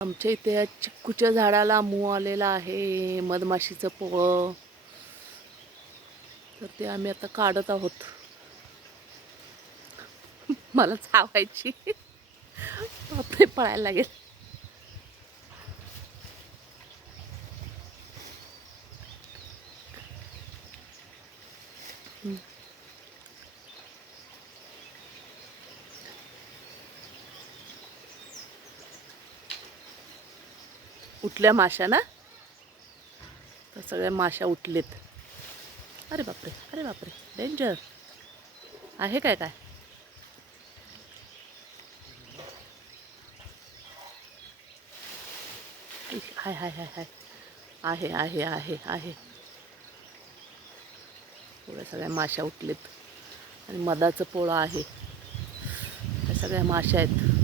आमच्या इथे या चिक्कूच्या झाडाला मोह आलेला आहे, मधमाशीचं पोळं. तर ते आम्ही आता काढत आहोत. मला चावायची. बापरे, पळायला लागेल. उठल्या माशा ना, तर सगळ्या माशा उठलेत. अरे बापरे, अरे बापरे, डेंजर आहे. काय काय हाय हाय हाय हाय, आहे आहे आहे आहे. थोड्या सगळ्या माशा उठलेत आणि मधाचं पोळं आहे. त्या सगळ्या माशा आहेत.